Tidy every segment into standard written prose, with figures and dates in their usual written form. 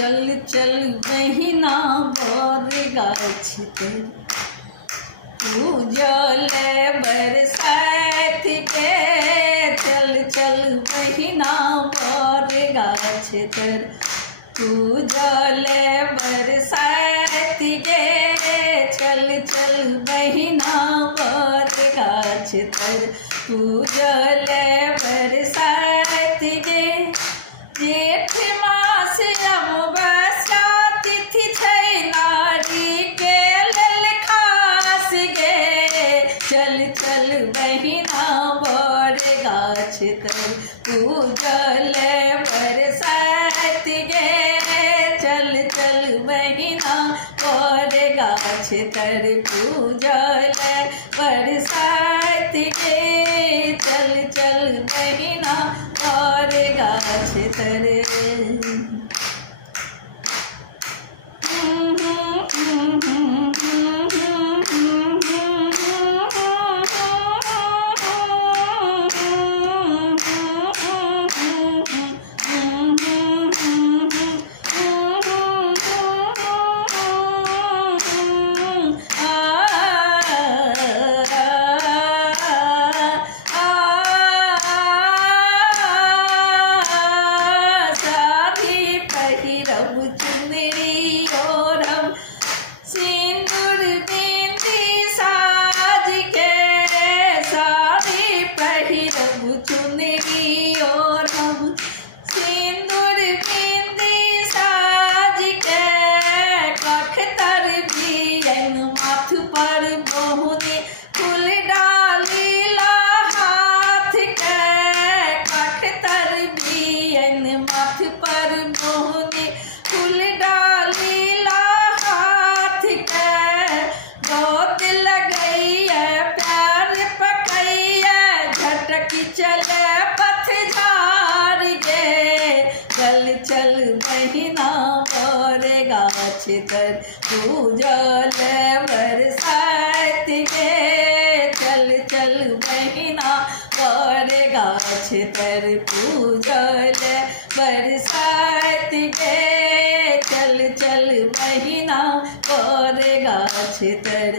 चल चल बहिना बर गाछ तर पूजल बरसात के। चल चल बहिना बर गाछ तर पूजल बरसात के। चल चल बहिना बर गाछ तर पूजल बरसात गे। जेठ मास अमावस्या तिथि छै नारी के लेल खास गे। चल चल बहिना बर गाछ तर पूजल बरसात गे। चल चल बहिना बर गाछ तर पूजल बरसात गे। चल चल बहिना बर गाछ तर। चल बहिना बर गाछ तर पूजल बरसात गे। चल चल बहिना बर गाछ तर पूजल बरसात गे। चल चल बहिना बर गाछ तर।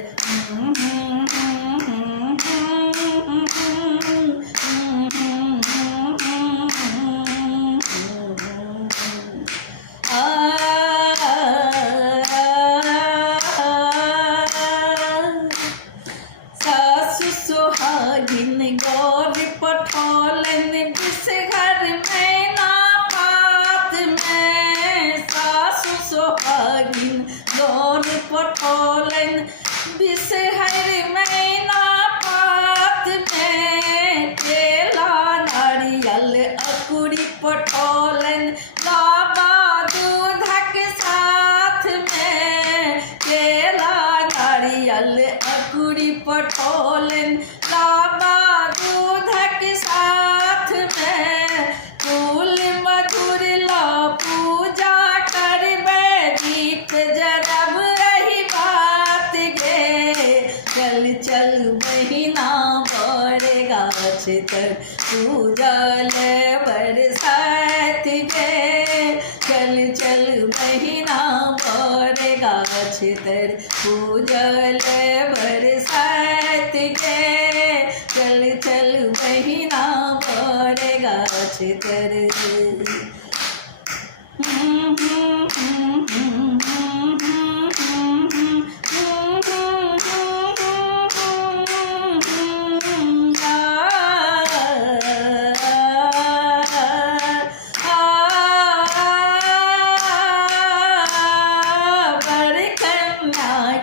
सोहागिन गौर पठौलन बिसहर मैना पात में। सासु सोहागिन गौर पठौलन बिसहर मैना पात में। केला नारियल अकुरी पठौलन लाबा दूधक साथ में। केला नारियल अकुरी पठौलन लाबा दूधक साथ में। फूल मधुर ला पूजा करबे दीप जरब रही बात गे। चल चल बहिना बर गाछ तर पूजल बरसात गे। चल चल बहिना बर गाछ तर पूजल बरसात गे। चल चल बहिना बर गाछ तर।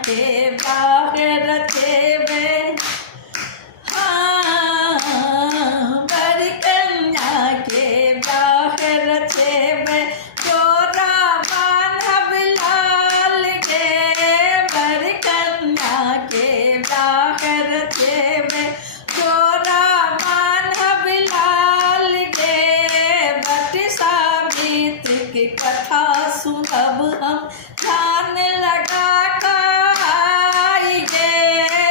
के बाहर रखेबे बर कन्या के बाहर रखेबे। डोरा बान्हब लाल गे। बर कन्या के बाहर रखेबे डोरा बान्हब लाल गे। बट सावित्री की कथा सुनब हम ध्यान लगा गे।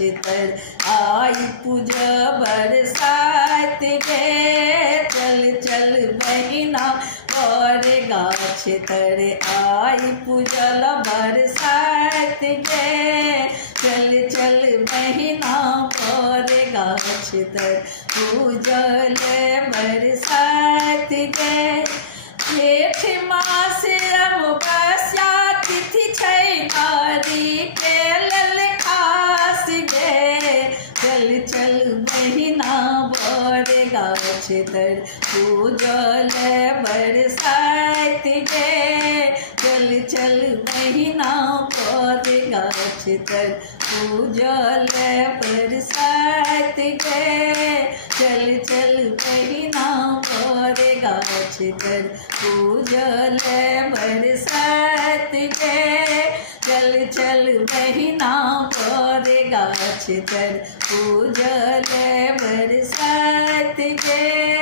तर आई पूजा बरसात गे। चल चल बहिना बर गाछ तर आई पूजल बरसात गे। चल चल बहिना बर गाछ तर पूजल बरसात गे। जेठ मास अमावस्या तिथि छै नारिकेल खास गे। चल चल बहिना बर गाछ तर पूजल बरसात गे। चल चल बहिना बर गाछ तर पूजल बरसात गे। चल चल बहिना बर गाछ तर पूजल बरसात गे। चल चल बहिना बर गाछ तर पूजल बरसात गे।